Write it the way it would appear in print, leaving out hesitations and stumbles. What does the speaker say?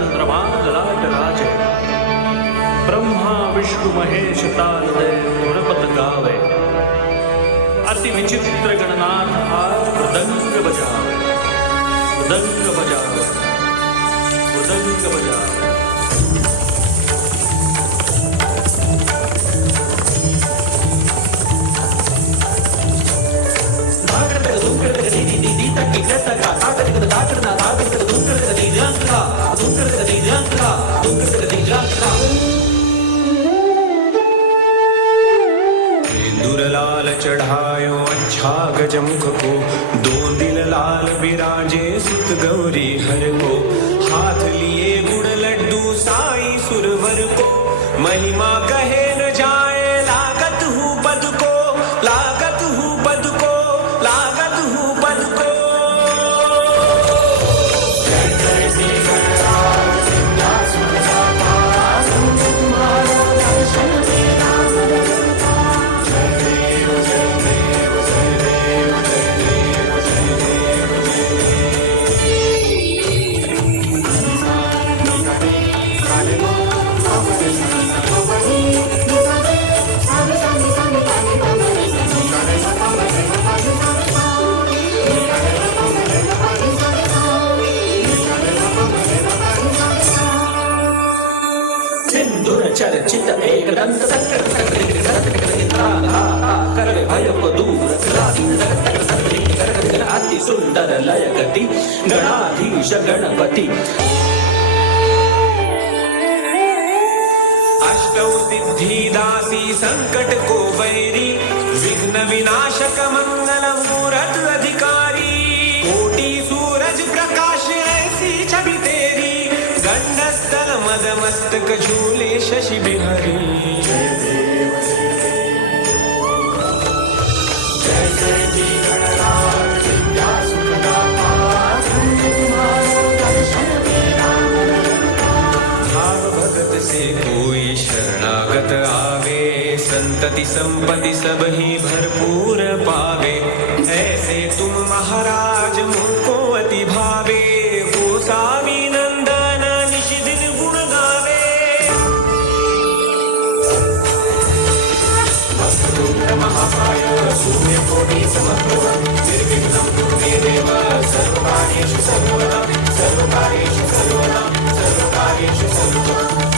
चंद्रमा ललाट राजे ब्रह्मा विष्णु महेश तालदय गुणपत गावे अति विचित्र गणनाथ आज मृदंग बजावे मृदंग बजावे मृदंग बजावे दुरलाल चढ़ायो अच्छा गजमुख को, दो दिल लाल बिराजे सुत गौरी हर को, हाथ लिए गुड़ लड्डू साई सुरवर को, महिमा कहे न जाए लागत हूँ पद को, लागत हूँ पद को, लागत हूँ पद को। चर्चित एकदंत करवे भयप दूर अति सुंदर लय गति गणाधीश गणपति अष्टौ सिद्धि दासी संकट को बैरी, विघ्न विनाशक मंगल मूरत अधिकारी, कोटि सूरज प्रकाश ऐसी छवि तेरी, गंडस्थल मद मस्तक झूले शशि बिहारी। जय जय गणराज विद्या सुखदाता, भाव भगत से कोई शरणागत आवे, संतति संपत्ति सब ही भरपूर पावे, ऐसे तुम महाराज मुझको अति भावे, गोसावी नंदन निश दिन गुण गावे। वक्रतुंड महाकाय सूर्यकोटि समप्रभ, निर्विघ्नं कुरु मे देव सर्वकार्येषु सर्वदा सर्वकार्येषु सर्वदा सर्वकार्येषु सर्वदा।